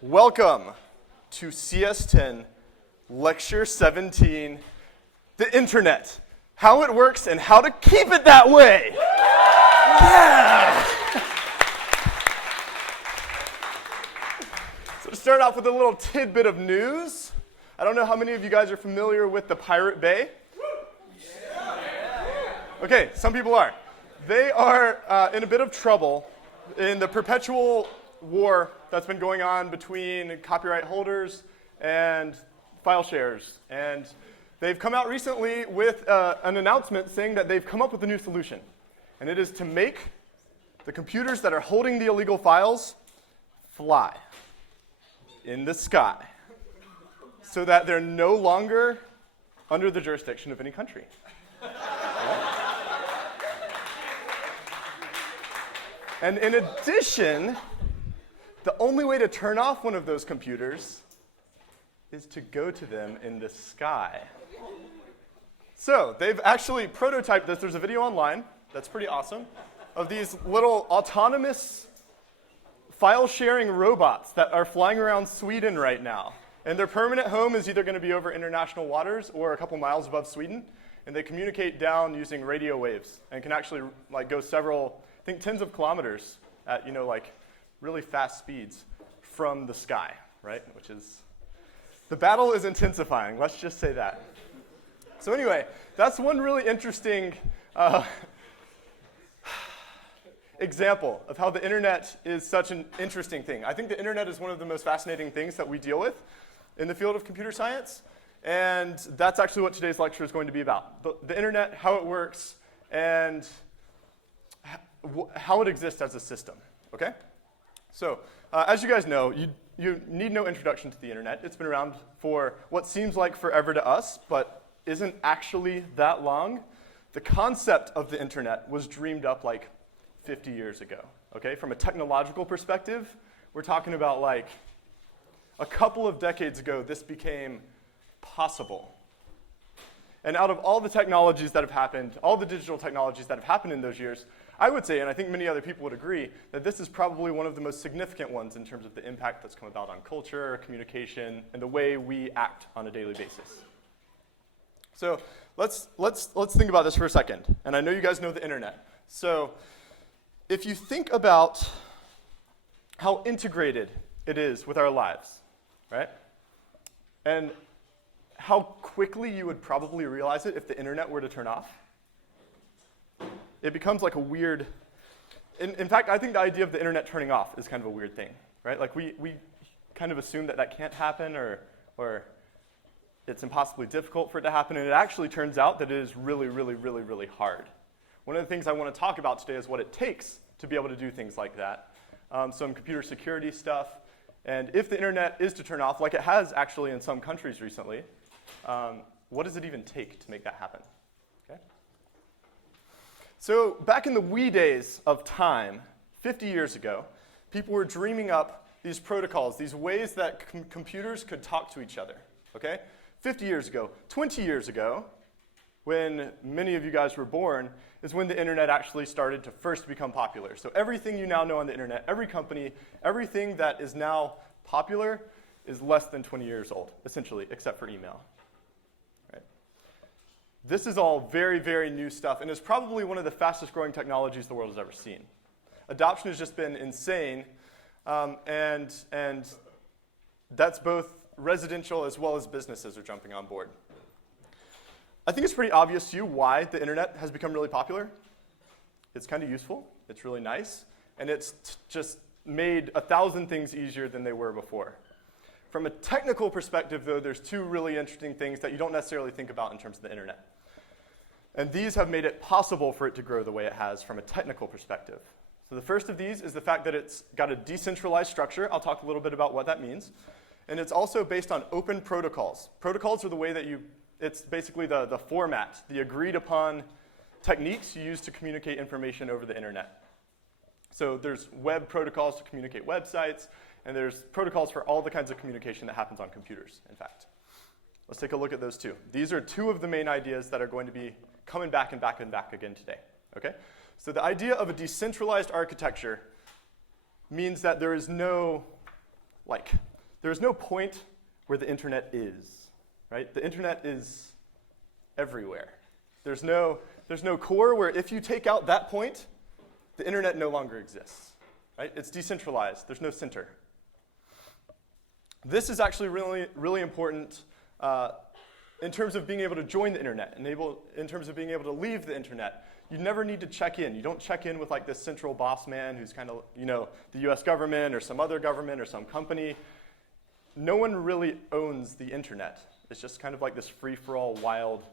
Welcome to CS10 Lecture 17, the Internet, how it works and how to keep it that way. Yeah! So to start off with a little tidbit of news, I don't know how many of you guys are familiar with the Pirate Bay. Okay, some people are. They are in a bit of trouble in the perpetual war that's been going on between copyright holders and file sharers. And they've come out recently with an announcement saying that they've come up with a new solution. And it is to make the computers that are holding the illegal files fly in the sky so that they're no longer under the jurisdiction of any country. And in addition, the only way to turn off one of those computers is to go to them in the sky. So they've actually prototyped this. There's a video online that's pretty awesome of these little autonomous file-sharing robots that are flying around Sweden right now. And their permanent home is either going to be over international waters or a couple miles above Sweden. And they communicate down using radio waves and can actually go several, I think tens of kilometers at really fast speeds from the sky, right? Which is, the battle is intensifying, let's just say that. So anyway, that's one really interesting example of how the internet is such an interesting thing. I think the internet is one of the most fascinating things that we deal with in the field of computer science, and that's actually what today's lecture is going to be about. The internet, how it works, and how it exists as a system, okay? So, as you guys know, you need no introduction to the internet. It's been around for what seems like forever to us, but isn't actually that long. The concept of the internet was dreamed up like 50 years ago, okay? From a technological perspective, we're talking about a couple of decades ago, this became possible. And out of all the technologies that have happened, all the digital technologies that have happened in those years, I would say, and I think many other people would agree, that this is probably one of the most significant ones in terms of the impact that's come about on culture, communication, and the way we act on a daily basis. So let's think about this for a second. And I know you guys know the internet. So if you think about how integrated it is with our lives, right? And how quickly you would probably realize it if the internet were to turn off. It becomes like a weird, in fact, I think the idea of the internet turning off is kind of a weird thing, right? Like we kind of assume that can't happen or it's impossibly difficult for it to happen, and it actually turns out that it is really, really, really, really hard. One of the things I want to talk about today is what it takes to be able to do things like that. Some computer security stuff, and if the internet is to turn off, like it has actually in some countries recently, what does it even take to make that happen? Okay. So back in the wee days of time, 50 years ago, people were dreaming up these protocols, these ways that computers could talk to each other, okay? 50 years ago, 20 years ago, when many of you guys were born, is when the internet actually started to first become popular. So everything you now know on the internet, every company, everything that is now popular is less than 20 years old, essentially, except for email. This is all very, very new stuff, and is probably one of the fastest growing technologies the world has ever seen. Adoption has just been insane, and that's both residential as well as businesses are jumping on board. I think it's pretty obvious to you why the internet has become really popular. It's kind of useful, it's really nice, and it's just made 1,000 things easier than they were before. From a technical perspective, though, there's two really interesting things that you don't necessarily think about in terms of the internet. And these have made it possible for it to grow the way it has from a technical perspective. So the first of these is the fact that it's got a decentralized structure. I'll talk a little bit about what that means. And it's also based on open protocols. Protocols are the way that it's basically the format, the agreed upon techniques you use to communicate information over the internet. So there's web protocols to communicate websites, and there's protocols for all the kinds of communication that happens on computers, in fact. Let's take a look at those 2. These are 2 of the main ideas that are going to be coming back and back and back again today, okay? So the idea of a decentralized architecture means that there is no point where the internet is, right? The internet is everywhere. There's no core where if you take out that point, the internet no longer exists, right? It's decentralized. There's no center. This is actually really, really important in terms of being able to join the internet, and in terms of being able to leave the internet. You never need to check in. You don't check in with like this central boss man who's kind of, the US government or some other government or some company. No one really owns the internet. It's just kind of like this free-for-all, wild,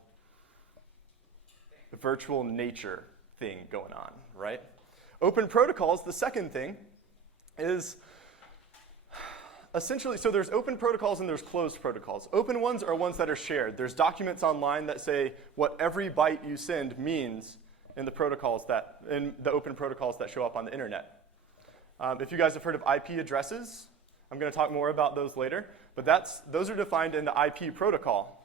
virtual nature thing going on, right? Open protocols, the second thing, is essentially, so there's open protocols and there's closed protocols. Open ones are ones that are shared. There's documents online that say what every byte you send means in the open protocols that show up on the internet. If you guys have heard of IP addresses, I'm going to talk more about those later, but those are defined in the IP protocol.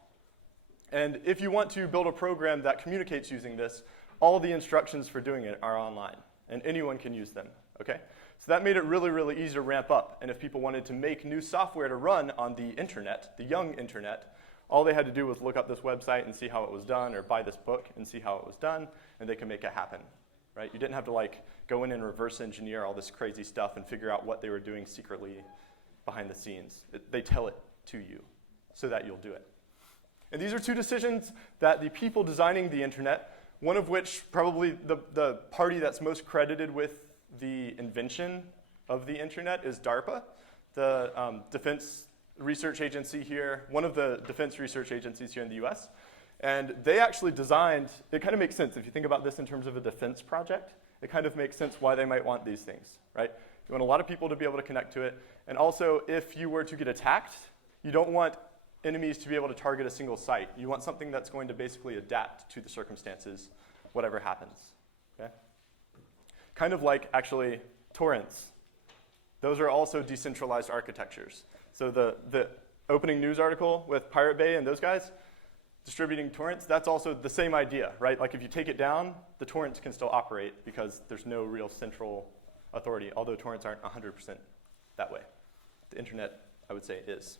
And if you want to build a program that communicates using this, all the instructions for doing it are online, and anyone can use them, okay? So that made it really, really easy to ramp up, and if people wanted to make new software to run on the internet, the young internet, all they had to do was look up this website and see how it was done, or buy this book and see how it was done, and they could make it happen, right? You didn't have to go in and reverse engineer all this crazy stuff and figure out what they were doing secretly behind the scenes. They tell it to you so that you'll do it. And these are two decisions that the people designing the internet, one of which probably the party that's most credited with the invention of the internet is DARPA, the defense research agency here, one of the defense research agencies here in the US. And they actually designed, it kind of makes sense if you think about this in terms of a defense project, it kind of makes sense why they might want these things, right? You want a lot of people to be able to connect to it. And also, if you were to get attacked, you don't want enemies to be able to target a single site. You want something that's going to basically adapt to the circumstances, whatever happens, okay? Kind of like, actually, torrents. Those are also decentralized architectures. So the opening news article with Pirate Bay and those guys, distributing torrents, that's also the same idea, right? Like if you take it down, the torrents can still operate because there's no real central authority, although torrents aren't 100% that way. The internet, I would say, is.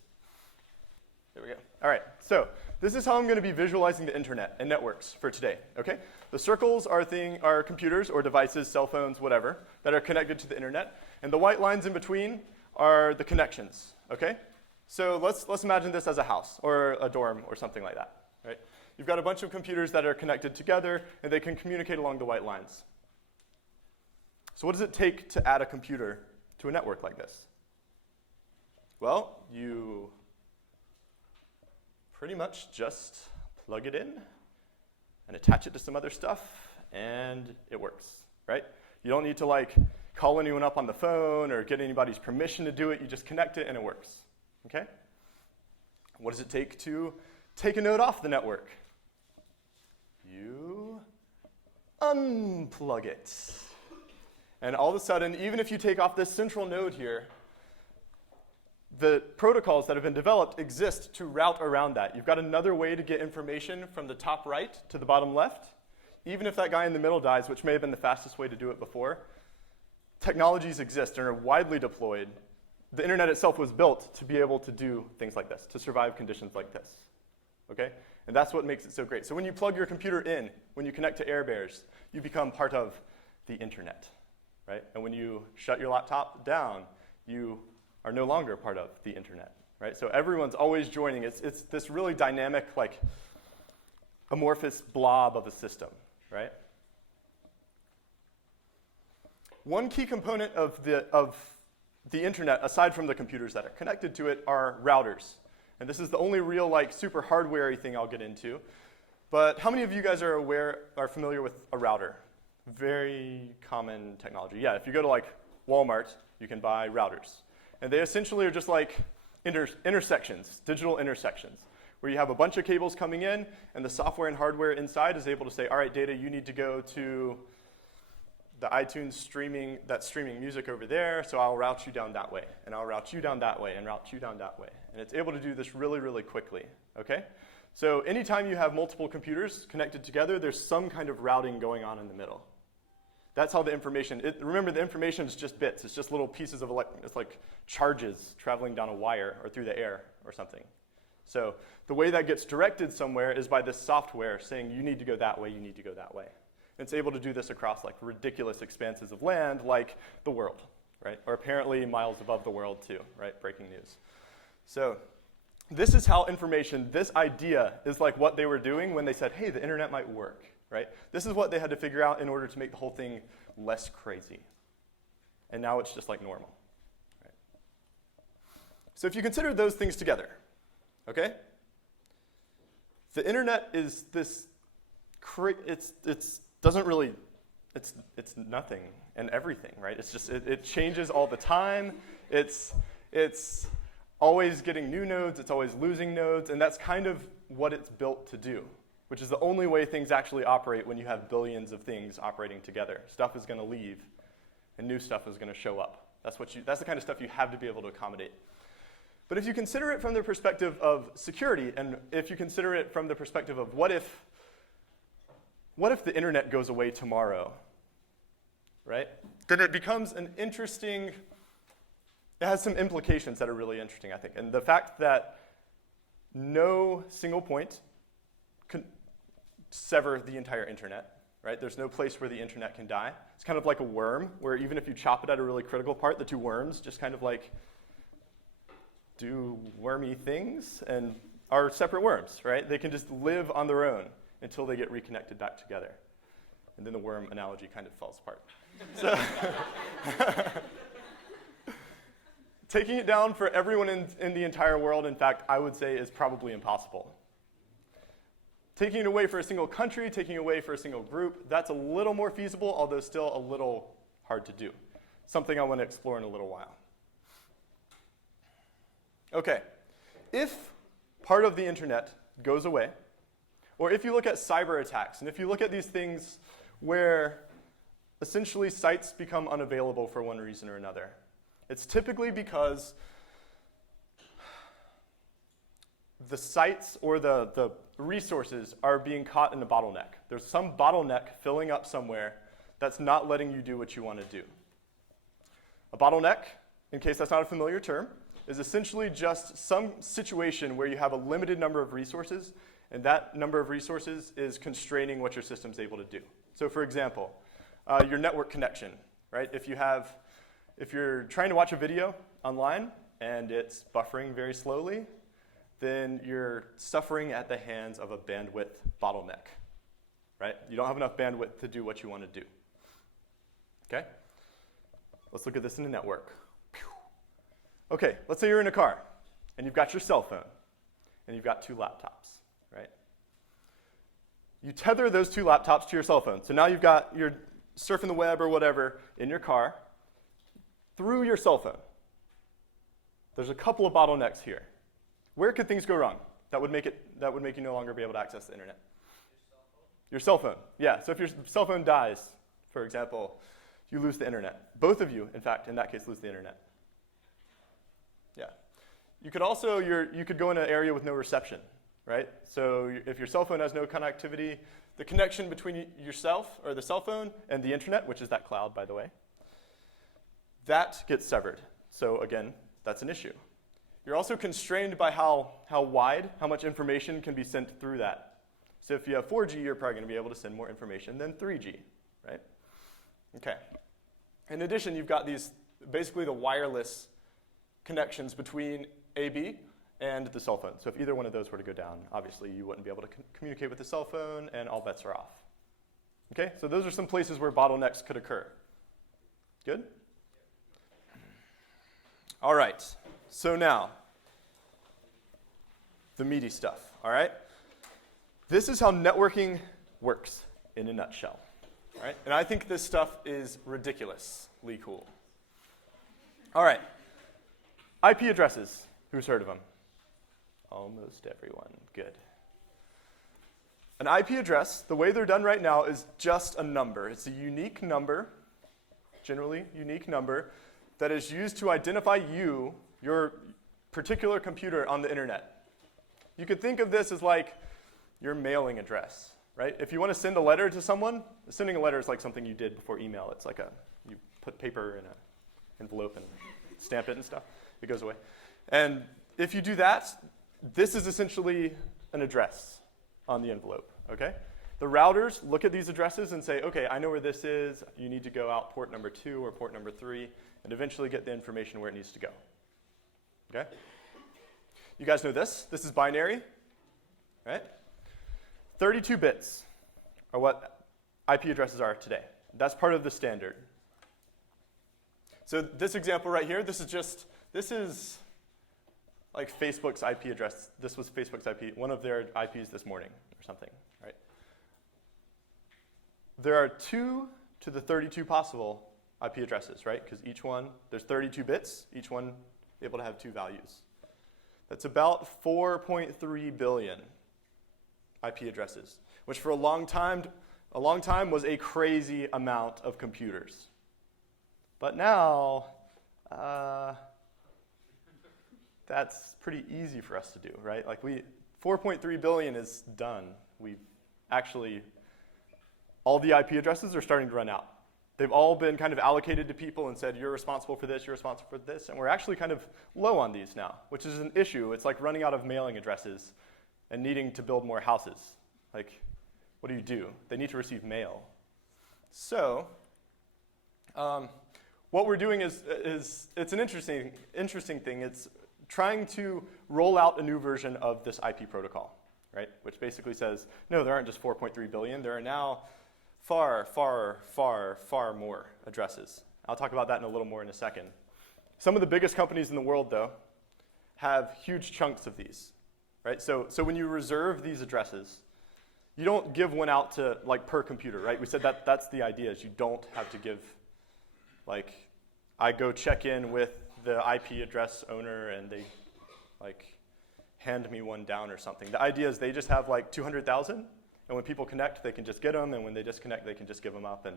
There we go. All right, so this is how I'm going to be visualizing the internet and networks for today, okay? The circles are computers or devices, cell phones, whatever, that are connected to the internet. And the white lines in between are the connections, okay? So let's imagine this as a house or a dorm or something like that, right? You've got a bunch of computers that are connected together, and they can communicate along the white lines. So what does it take to add a computer to a network like this? Well, you pretty much just plug it in and attach it to some other stuff, and it works, right? You don't need to call anyone up on the phone or get anybody's permission to do it. You just connect it and it works, okay? What does it take to take a node off the network? You unplug it. And all of a sudden, even if you take off this central node here, the protocols that have been developed exist to route around that. You've got another way to get information from the top right to the bottom left. Even if that guy in the middle dies, which may have been the fastest way to do it before, technologies exist and are widely deployed. The internet itself was built to be able to do things like this, to survive conditions like this, okay? And that's what makes it so great. So when you plug your computer in, when you connect to Air Bears, you become part of the internet, right? And when you shut your laptop down, you are no longer part of the internet, right? So everyone's always joining. It's this really dynamic, amorphous blob of a system, right? One key component of the internet, aside from the computers that are connected to it, are routers. And this is the only real super hardware-y thing I'll get into. But how many of you guys are familiar with a router? Very common technology. Yeah, if you go to Walmart, you can buy routers. And they essentially are just intersections, digital intersections, where you have a bunch of cables coming in, and the software and hardware inside is able to say, all right, data, you need to go to the iTunes streaming music over there, so I'll route you down that way, and I'll route you down that way, and route you down that way. And it's able to do this really, really quickly, okay? So anytime you have multiple computers connected together, there's some kind of routing going on in the middle. That's how the information, remember the information is just bits. It's just little pieces of, it's like charges traveling down a wire or through the air or something. So the way that gets directed somewhere is by this software saying you need to go that way, you need to go that way. And it's able to do this across like ridiculous expanses of land like the world, right? Or apparently miles above the world too, right? Breaking news. So this is how information, this idea is like what they were doing when they said, hey, the internet might work, right? This is what they had to figure out in order to make the whole thing less crazy. And now it's just like normal, right? So if you consider those things together, okay? The internet is this, it's nothing and everything, right? It's just, it changes all the time. It's always getting new nodes, it's always losing nodes, and that's kind of what it's built to do, which is the only way things actually operate when you have billions of things operating together. Stuff is gonna leave, and new stuff is gonna show up. That's the kind of stuff you have to be able to accommodate. But if you consider it from the perspective of security, and if you consider it from the perspective of what if the internet goes away tomorrow, right? Then it becomes an interesting, it has some implications that are really interesting, I think. And the fact that no single point can sever the entire internet, right? There's no place where the internet can die. It's kind of like a worm, where even if you chop it at a really critical part, the two worms just kind of like do wormy things and are separate worms, right? They can just live on their own until they get reconnected back together. And then the worm analogy kind of falls apart. So taking it down for everyone in the entire world, in fact, I would say is probably impossible. Taking it away for a single country, taking it away for a single group, that's a little more feasible, although still a little hard to do. Something I want to explore in a little while. Okay, if part of the internet goes away, or if you look at cyber attacks, and if you look at these things where essentially sites become unavailable for one reason or another, it's typically because the sites or the resources are being caught in a bottleneck. There's some bottleneck filling up somewhere that's not letting you do what you want to do. A bottleneck, in case that's not a familiar term, is essentially just some situation where you have a limited number of resources, and that number of resources is constraining what your system's able to do. So for example, your network connection, right? If you're trying to watch a video online and it's buffering very slowly, then you're suffering at the hands of a bandwidth bottleneck, right? You don't have enough bandwidth to do what you want to do, okay? Let's look at this in a network. Okay, let's say you're in a car, and you've got your cell phone, and you've got two laptops, right? You tether those two laptops to your cell phone. So now you're surfing the web or whatever in your car through your cell phone. There's a couple of bottlenecks here. Where could things go wrong that would make you no longer be able to access the internet? Your cell phone. Yeah, so if your cell phone dies, for example, you lose the internet. Both of you, in fact, in that case, lose the internet. Yeah. You could also, you could go in an area with no reception, right? So if your cell phone has no connectivity, the connection between yourself, or the cell phone, and the internet, which is that cloud, by the way, that gets severed. So again, that's an issue. You're also constrained by how much information can be sent through that. So if you have 4G, you're probably going to be able to send more information than 3G, right? Okay. In addition, you've got these, basically the wireless connections between AB and the cell phone. So if either one of those were to go down, obviously you wouldn't be able to communicate with the cell phone, and all bets are off. Okay, so those are some places where bottlenecks could occur. Good? All right, so now, the meaty stuff, all right? This is how networking works in a nutshell, all right? And I think this stuff is ridiculously cool. All right. IP addresses. Who's heard of them? Almost everyone. Good. An IP address, the way they're done right now, is just a number. It's a unique number, generally unique number, that is used to identify you, your particular computer on the internet. You could think of this as like your mailing address, right? If you want to send a letter to someone, sending a letter is like something you did before email. It's like you put paper in an envelope and stamp it and stuff. It goes away. And if you do that, this is essentially an address on the envelope, okay? The routers look at these addresses and say, okay, I know where this is. You need to go out port number 2 or port number 3 and eventually get the information where it needs to go, okay? You guys know this. This is binary, right? 32 bits are what IP addresses are today. That's part of the standard. So this example right here, this is like Facebook's IP address. This was Facebook's IP, one of their IPs this morning or something, right? There are 2 to the 32 possible IP addresses, right? Because each one, there's 32 bits, each one able to have 2 values. That's about 4.3 billion IP addresses, which for a long time was a crazy amount of computers. But now, that's pretty easy for us to do, right? Like 4.3 billion is done. We've actually, all the IP addresses are starting to run out. They've all been kind of allocated to people and said, you're responsible for this, you're responsible for this, and we're actually kind of low on these now, which is an issue. It's like running out of mailing addresses and needing to build more houses. Like, what do? They need to receive mail. So, what we're doing is it's an interesting thing. It's trying to roll out a new version of this IP protocol, right? Which basically says, no, there aren't just 4.3 billion. There are now far, far, far, far more addresses. I'll talk about that in a little more in a second. Some of the biggest companies in the world, though, have huge chunks of these, right? So when you reserve these addresses, you don't give one out to, like, per computer, right? We said that that's the idea, is you don't have to give, like, I go check in with the IP address owner and they, like, hand me one down or something. The idea is they just have, like, 200,000, and when people connect, they can just get them, and when they disconnect, they can just give them up, and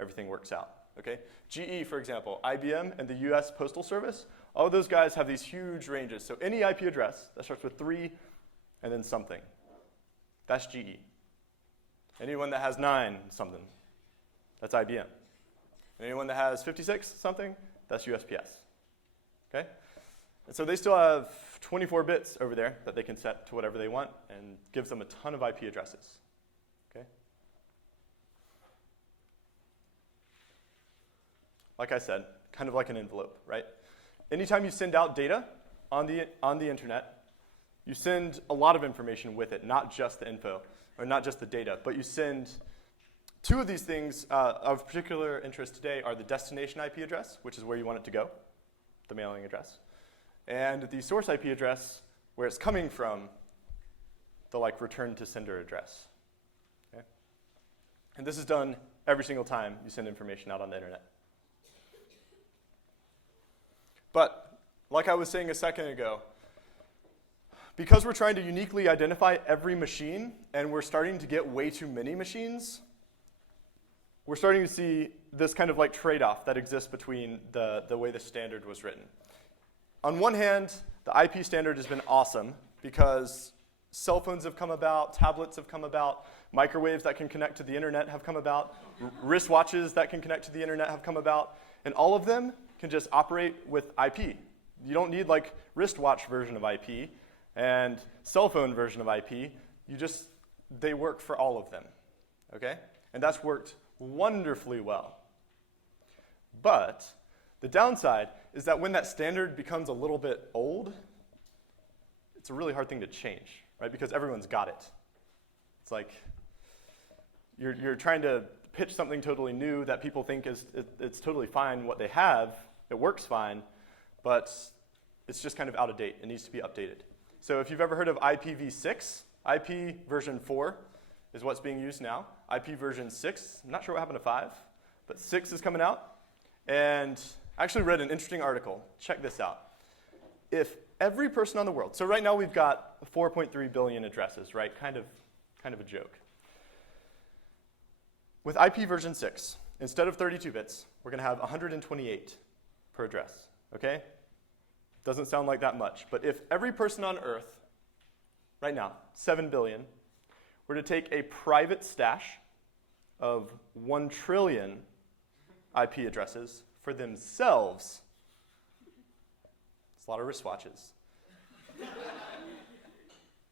everything works out, okay? GE, for example, IBM, and the US Postal Service, all of those guys have these huge ranges. So any IP address that starts with 3 and then something, that's GE. Anyone that has 9 something, that's IBM. Anyone that has 56 something, that's USPS, okay? And so they still have 24 bits over there that they can set to whatever they want and gives them a ton of IP addresses, okay? Like I said, kind of like an envelope, right? Anytime you send out data on the internet, you send a lot of information with it, not just the info, or not just the data, but you send 2 of these things of particular interest today are the destination IP address, which is where you want it to go, the mailing address, and the source IP address, where it's coming from, the like return to sender address. Okay? And this is done every single time you send information out on the internet. But like I was saying a second ago, because we're trying to uniquely identify every machine and we're starting to get way too many machines, we're starting to see this kind of like trade-off that exists between the way the standard was written. On one hand, the IP standard has been awesome because cell phones have come about, tablets have come about, microwaves that can connect to the internet have come about, wristwatches that can connect to the internet have come about, and all of them can just operate with IP. You don't need like wristwatch version of IP and cell phone version of IP. They work for all of them, okay? And that's worked wonderfully well. But the downside is that when that standard becomes a little bit old, it's a really hard thing to change, right? Because everyone's got it. It's like you're trying to pitch something totally new that people think it's totally fine what they have. It works fine, but it's just kind of out of date. It needs to be updated. So if you've ever heard of IPv6, IP version 4 is what's being used now. IP version 6, I'm not sure what happened to 5, but 6 is coming out. And I actually read an interesting article. Check this out. If every person on the world, so right now we've got 4.3 billion addresses, right? Kind of a joke. With IP version 6, instead of 32 bits, we're going to have 128 per address, okay? Doesn't sound like that much, but if every person on Earth, right now, 7 billion, were to take a private stash of 1 trillion IP addresses for themselves, it's a lot of wristwatches,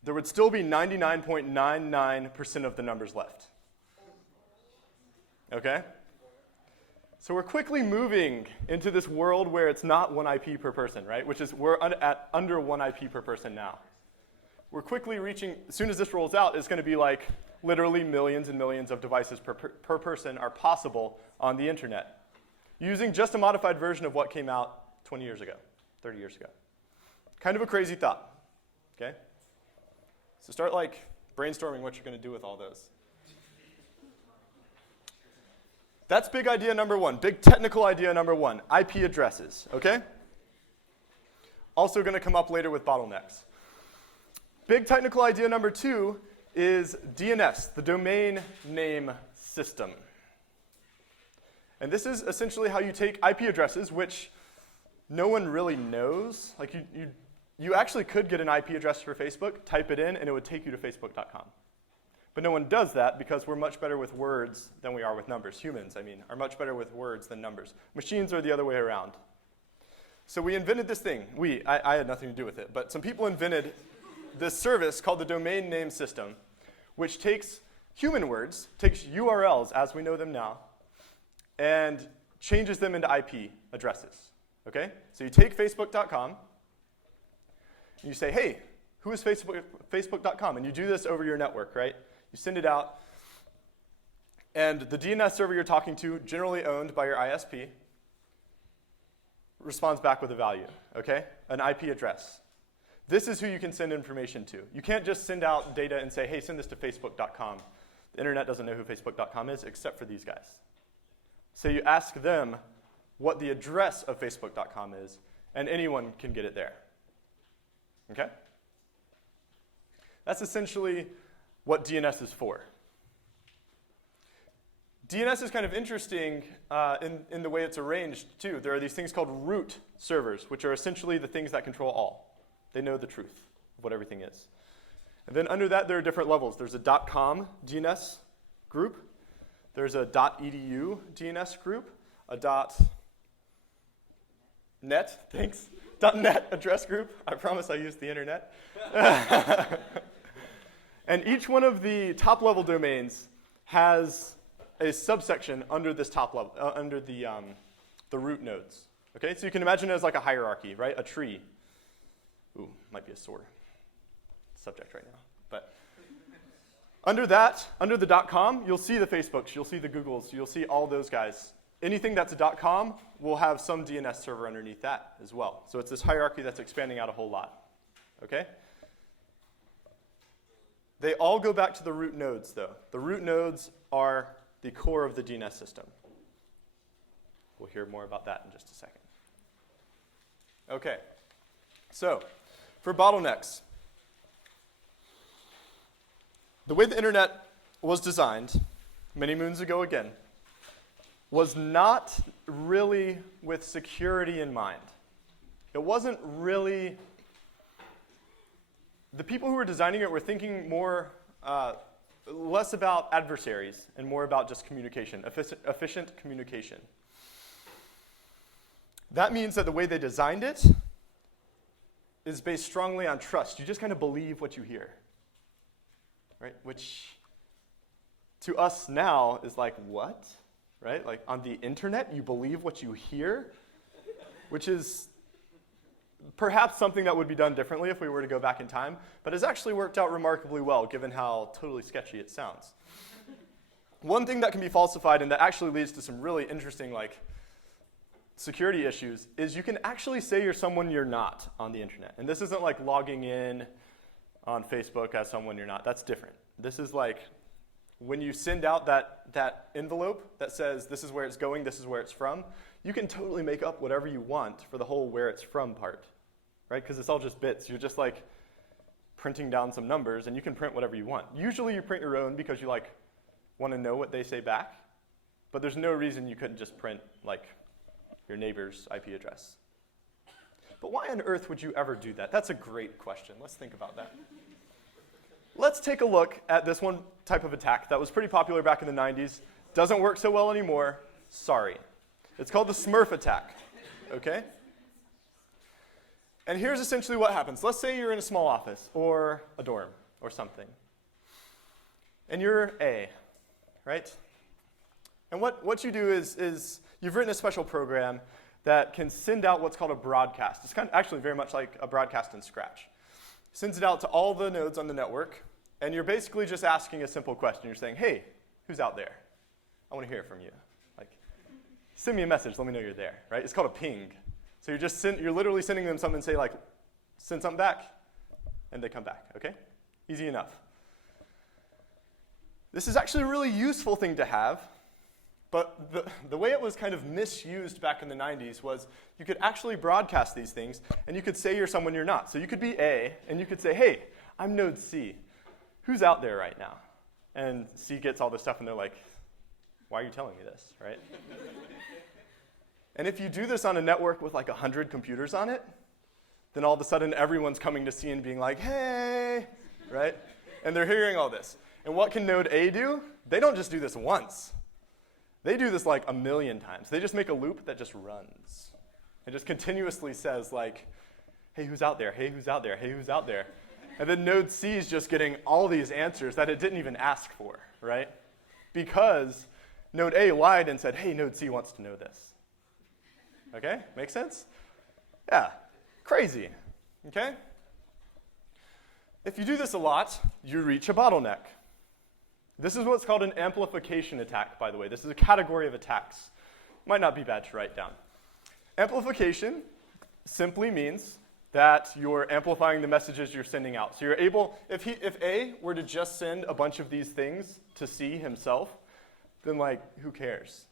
there would still be 99.99% of the numbers left. Okay? So we're quickly moving into this world where it's not 1 IP per person, right? Which is, we're at under 1 IP per person now. We're quickly reaching, as soon as this rolls out, it's going to be like literally millions and millions of devices per person are possible on the internet, using just a modified version of what came out 20 years ago, 30 years ago. Kind of a crazy thought, okay? So start like brainstorming what you're going to do with all those. That's big idea number 1, big technical idea number 1, IP addresses, okay? Also going to come up later with bottlenecks. Big technical idea number 2 is DNS, the domain name system. And this is essentially how you take IP addresses, which no one really knows. Like you actually could get an IP address for Facebook, type it in, and it would take you to facebook.com. But no one does that because we're much better with words than we are with numbers. Humans, I mean, are much better with words than numbers. Machines are the other way around. So we invented this thing. I had nothing to do with it, but some people invented this service called the domain name system, which takes human words, takes URLs as we know them now, and changes them into IP addresses. Okay? So you take facebook.com, and you say, hey, who is facebook.com? And you do this over your network, right? You send it out, and the DNS server you're talking to, generally owned by your ISP, responds back with a value, okay? An IP address. This is who you can send information to. You can't just send out data and say, hey, send this to facebook.com. The internet doesn't know who facebook.com is except for these guys. So you ask them what the address of facebook.com is, and anyone can get it there. Okay? That's essentially what DNS is for. DNS is kind of interesting in the way it's arranged, too. There are these things called root servers, which are essentially the things that control all. They know the truth of what everything is. And then under that, there are different levels. There's a .com DNS group. There's a .edu DNS group, a .net, thanks, .net address group. I promise I used the internet. And each one of the top-level domains has a subsection under this top level, under the root nodes. Okay, so you can imagine it as like a hierarchy, right? A tree. Ooh, might be a sore subject right now. But under that, under the .com, you'll see the Facebooks, you'll see the Googles, you'll see all those guys. Anything that's a .com will have some DNS server underneath that as well. So it's this hierarchy that's expanding out a whole lot. Okay? They all go back to the root nodes, though. The root nodes are the core of the DNS system. We'll hear more about that in just a second. Okay, so for bottlenecks, the way the internet was designed, many moons ago again, was not really with security in mind. It wasn't really. The people who were designing it were thinking less about adversaries and more about just communication, efficient communication. That means that the way they designed it is based strongly on trust. You just kind of believe what you hear, right? Which to us now is like, what? Right? Like on the internet, you believe what you hear, which is perhaps something that would be done differently if we were to go back in time, but has actually worked out remarkably well given how totally sketchy it sounds. One thing that can be falsified and that actually leads to some really interesting security issues is you can actually say you're someone you're not on the internet. And this isn't like logging in on Facebook as someone you're not. That's different. This is like when you send out that envelope that says this is where it's going, this is where it's from, you can totally make up whatever you want for the whole where it's from part, right? Because it's all just bits. You're just like printing down some numbers, and you can print whatever you want. Usually you print your own because you want to know what they say back, but there's no reason you couldn't just print your neighbor's IP address. But why on earth would you ever do that? That's a great question. Let's think about that. let's take a look at this one type of attack that was pretty popular back in the 90s. Doesn't work so well anymore. Sorry. It's called the Smurf attack, okay? And here's essentially what happens. Let's say you're in a small office or a dorm or something. And you're A, right? And what you do is you've written a special program that can send out what's called a broadcast. It's kind of actually very much like a broadcast in Scratch. Sends it out to all the nodes on the network, and you're basically just asking a simple question. You're saying, hey, who's out there? I want to hear from you. Like, send me a message. Let me know you're there, right? It's called a ping. So you're literally sending them something and say, like, send something back, and they come back, okay? Easy enough. This is actually a really useful thing to have, but the way it was kind of misused back in the 90s was you could actually broadcast these things, and you could say you're someone you're not. So you could be A, and you could say, hey, I'm node C. Who's out there right now? And C gets all this stuff, and they're like, why are you telling me this, right? And if you do this on a network with like 100 computers on it, then all of a sudden everyone's coming to C and being like, hey, right? And they're hearing all this. And what can node A do? They don't just do this once. They do this like 1,000,000 times. They just make a loop that just runs. It just continuously says like, hey, who's out there? Hey, who's out there? Hey, who's out there? And then node C is just getting all these answers that it didn't even ask for, right? Because node A lied and said, hey, node C wants to know this. Okay, make sense? Yeah, crazy, okay? If you do this a lot, you reach a bottleneck. This is what's called an amplification attack, by the way. This is a category of attacks. Might not be bad to write down. Amplification simply means that you're amplifying the messages you're sending out. So you're able, if A were to just send a bunch of these things to C himself, then like, who cares?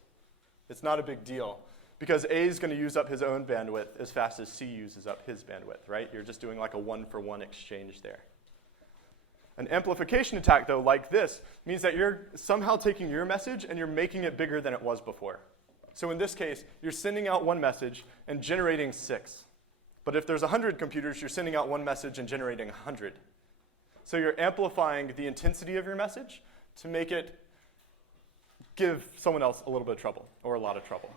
It's not a big deal. Because A is going to use up his own bandwidth as fast as C uses up his bandwidth, right? You're just doing like a one-for-one exchange there. An amplification attack, though, like this, means that you're somehow taking your message and you're making it bigger than it was before. So in this case, you're sending out one message and generating 6. But if there's 100 computers, you're sending out one message and generating 100. So you're amplifying the intensity of your message to make it give someone else a little bit of trouble or a lot of trouble.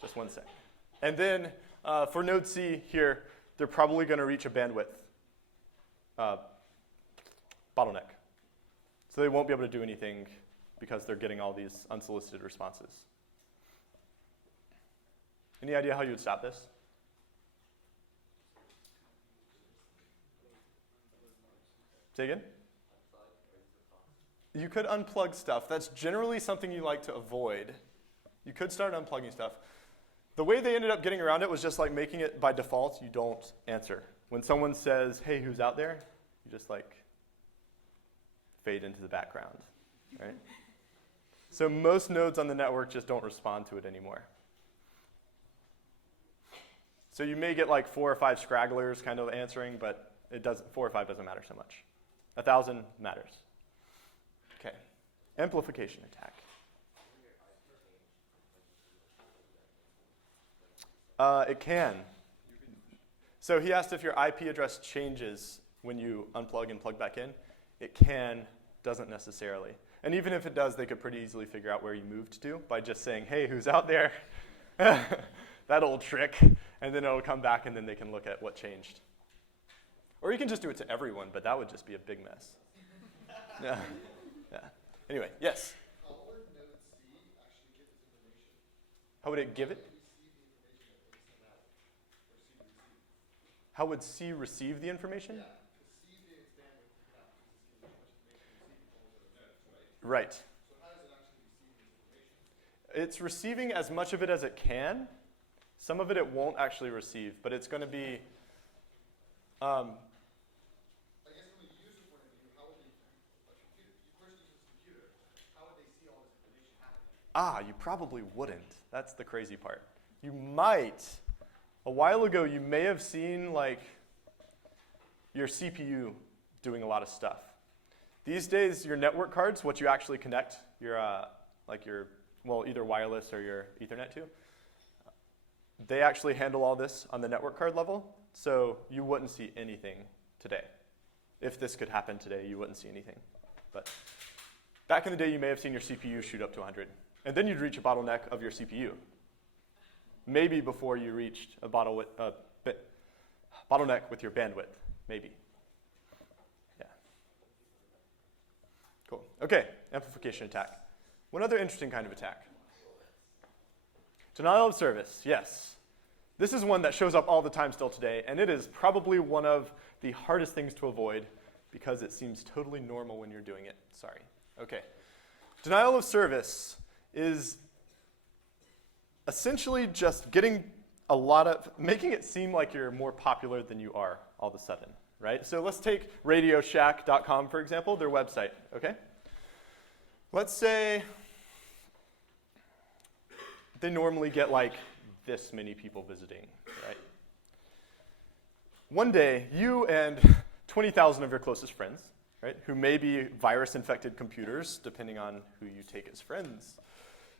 Just one sec. And then for node C here, they're probably going to reach a bandwidth bottleneck. So they won't be able to do anything because they're getting all these unsolicited responses. Any idea how you would stop this? Say again? You could unplug stuff. That's generally something you like to avoid. You could start unplugging stuff. The way they ended up getting around it was just like making it by default, you don't answer. When someone says, hey, who's out there? You just like fade into the background, right? So most nodes on the network just don't respond to it anymore. So you may get like 4 or 5 scragglers kind of answering, but 4 or 5 doesn't matter so much. 1,000 matters. Okay, amplification attack. It can. So he asked if your IP address changes when you unplug and plug back in. It can, doesn't necessarily. And even if it does, they could pretty easily figure out where you moved to by just saying, hey, who's out there? That old trick. And then it'll come back, and then they can look at what changed. Or you can just do it to everyone, but that would just be a big mess. Yeah. Yeah. Anyway, yes? How would node C actually get this information? How would it give it? How would C receive the information? Yeah, because C being its bandwidth, you cannot use as much information C pulls out of nodes, right? Right. So how does it actually receive this information? It's receiving as much of it as it can. Some of it won't actually receive, but it's going to be... I guess from a user point of view, how would the person uses this computer, how would they see all this information happening? You probably wouldn't. That's the crazy part. You might. A while ago, you may have seen like your CPU doing a lot of stuff. These days, your network cards, what you actually connect your either wireless or your Ethernet to, they actually handle all this on the network card level, so you wouldn't see anything today. if this could happen today, you wouldn't see anything. But back in the day, you may have seen your CPU shoot up to 100. And then you'd reach a bottleneck of your CPU. Maybe before you reached a bottleneck with your bandwidth, maybe. Yeah. Cool. Okay, amplification attack. One other interesting kind of attack. Denial of service, yes. This is one that shows up all the time still today, and it is probably one of the hardest things to avoid because it seems totally normal when you're doing it. Sorry. Okay. Denial of service is essentially just making it seem like you're more popular than you are all of a sudden, right? So let's take RadioShack.com, for example, their website, okay? Let's say they normally get like this many people visiting, right? One day, you and 20,000 of your closest friends, right, who may be virus-infected computers, depending on who you take as friends,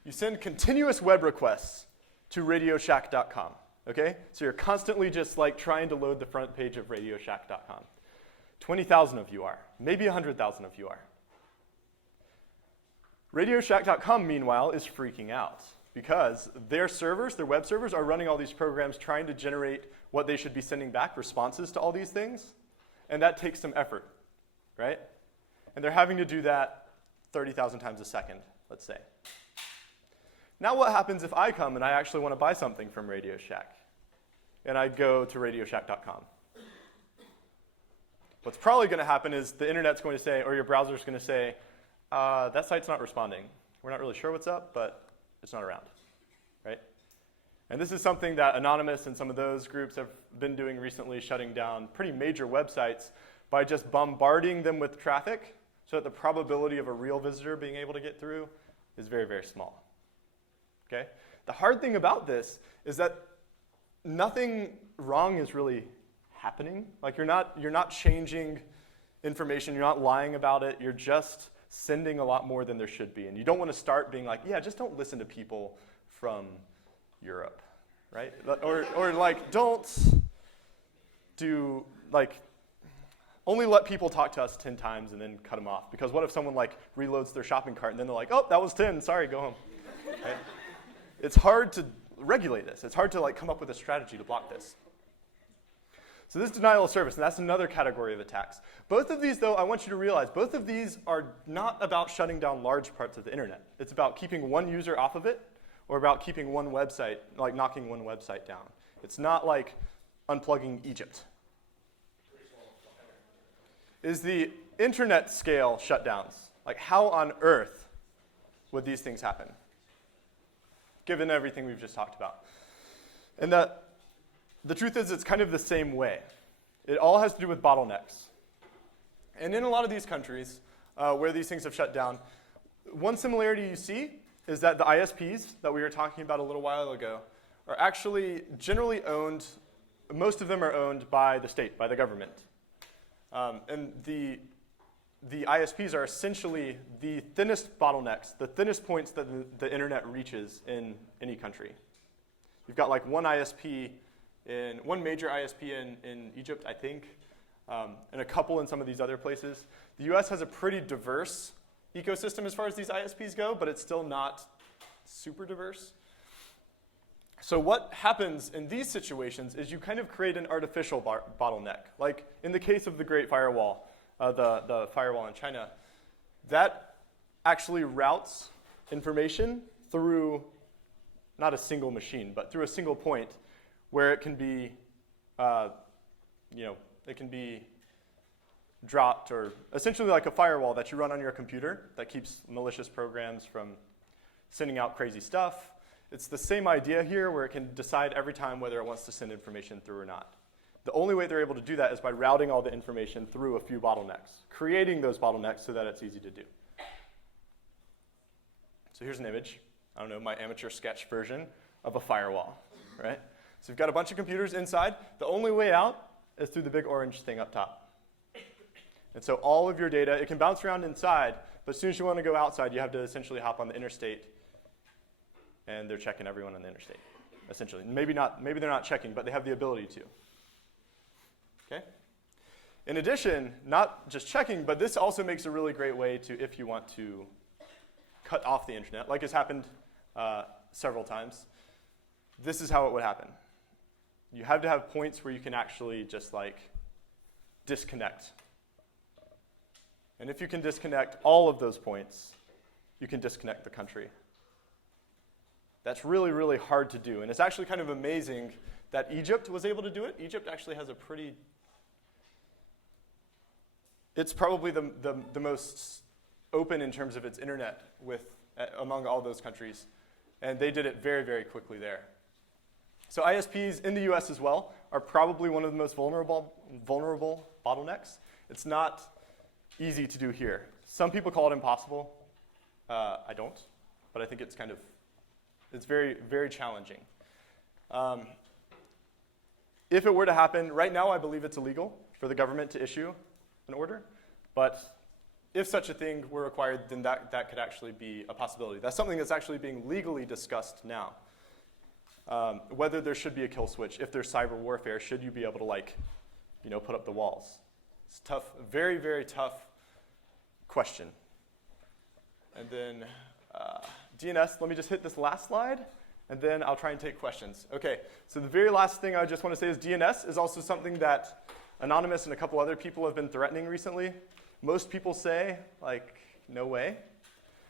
you send continuous web requests to RadioShack.com, okay? So you're constantly just like trying to load the front page of RadioShack.com. 20,000 of you are. Maybe 100,000 of you are. RadioShack.com, meanwhile, is freaking out because their servers, their web servers, are running all these programs trying to generate what they should be sending back, responses to all these things, and that takes some effort, right? And they're having to do that 30,000 times a second, let's say. Now what happens if I come and I actually want to buy something from Radio Shack, and I go to RadioShack.com? What's probably going to happen is the internet's going to say, or your browser's going to say, that site's not responding. We're not really sure what's up, but it's not around, right? And this is something that Anonymous and some of those groups have been doing recently, shutting down pretty major websites by just bombarding them with traffic so that the probability of a real visitor being able to get through is very, very small. Okay? The hard thing about this is that nothing wrong is really happening. Like you're not changing information, you're not lying about it, you're just sending a lot more than there should be. And you don't want to start being like, yeah, just don't listen to people from Europe, right? Or like, don't do, like, only let people talk to us 10 times and then cut them off. Because what if someone like reloads their shopping cart and then they're like, oh, that was 10, sorry, go home. Right? It's hard to regulate this. It's hard to like come up with a strategy to block this. So this is denial of service, and that's another category of attacks. Both of these, though, I want you to realize, both of these are not about shutting down large parts of the internet. It's about keeping one user off of it, or about keeping one website, like knocking one website down. It's not like unplugging Egypt. Is the internet scale shutdowns? Like how on earth would these things happen, given everything we've just talked about? And the truth is, it's kind of the same way. It all has to do with bottlenecks. And in a lot of these countries where these things have shut down, one similarity you see is that the ISPs that we were talking about a little while ago are actually generally owned, most of them are owned by the state, by the government. And the ISPs are essentially the thinnest bottlenecks, the thinnest points that the internet reaches in any country. You've got like one major ISP in Egypt, I think, and a couple in some of these other places. The US has a pretty diverse ecosystem as far as these ISPs go, but it's still not super diverse. So what happens in these situations is you kind of create an artificial bottleneck. Like in the case of the Great Firewall, the firewall in China, that actually routes information through not a single machine, but through a single point where it can be, it can be dropped, or essentially like a firewall that you run on your computer that keeps malicious programs from sending out crazy stuff. It's the same idea here where it can decide every time whether it wants to send information through or not. The only way they're able to do that is by routing all the information through a few bottlenecks, creating those bottlenecks so that it's easy to do. So here's an image, I don't know, my amateur sketch version of a firewall, right? So you've got a bunch of computers inside. The only way out is through the big orange thing up top. And so all of your data, it can bounce around inside, but as soon as you want to go outside, you have to essentially hop on the interstate, and they're checking everyone on the interstate, essentially. Maybe they're not checking, but they have the ability to. Okay? In addition, not just checking, but this also makes a really great way to, if you want to cut off the internet, like has happened several times, this is how it would happen. You have to have points where you can actually just like disconnect. And if you can disconnect all of those points, you can disconnect the country. That's really, really hard to do. And it's actually kind of amazing that Egypt was able to do it. Egypt actually has a pretty, it's probably the most open in terms of its internet among all those countries. And they did it very, very quickly there. So ISPs in the US as well are probably one of the most vulnerable bottlenecks. It's not easy to do here. Some people call it impossible. I don't, but I think it's it's very, very challenging. If it were to happen, right now I believe it's illegal for the government to issue an order, but if such a thing were required, then that could actually be a possibility. That's something that's actually being legally discussed now. Whether there should be a kill switch, if there's cyber warfare, should you be able to put up the walls? It's tough, very, very tough question. And then DNS, let me just hit this last slide, and then I'll try and take questions. Okay, so the very last thing I just want to say is DNS is also something that Anonymous and a couple other people have been threatening recently. Most people say, no way.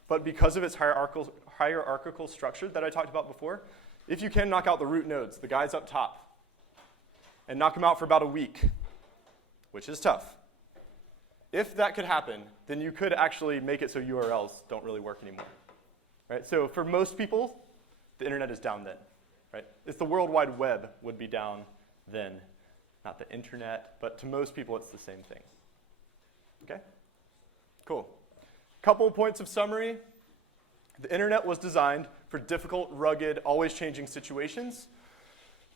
But because of its hierarchical structure that I talked about before, if you can knock out the root nodes, the guys up top, and knock them out for about a week, which is tough. If that could happen, then you could actually make it so URLs don't really work anymore. Right? So for most people, the internet is down then. Right? It's the World Wide Web would be down then. Not the internet, but to most people it's the same thing. Okay? Cool. Couple points of summary. The internet was designed for difficult, rugged, always changing situations.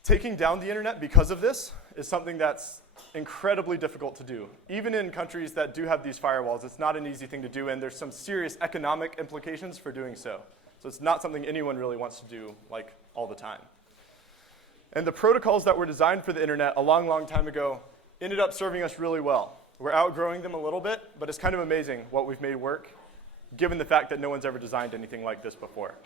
Taking down the internet because of this is something that's incredibly difficult to do. Even in countries that do have these firewalls, it's not an easy thing to do, and there's some serious economic implications for doing so. So it's not something anyone really wants to do all the time. And the protocols that were designed for the internet a long, long time ago ended up serving us really well. We're outgrowing them a little bit, but it's kind of amazing what we've made work, given the fact that no one's ever designed anything like this before.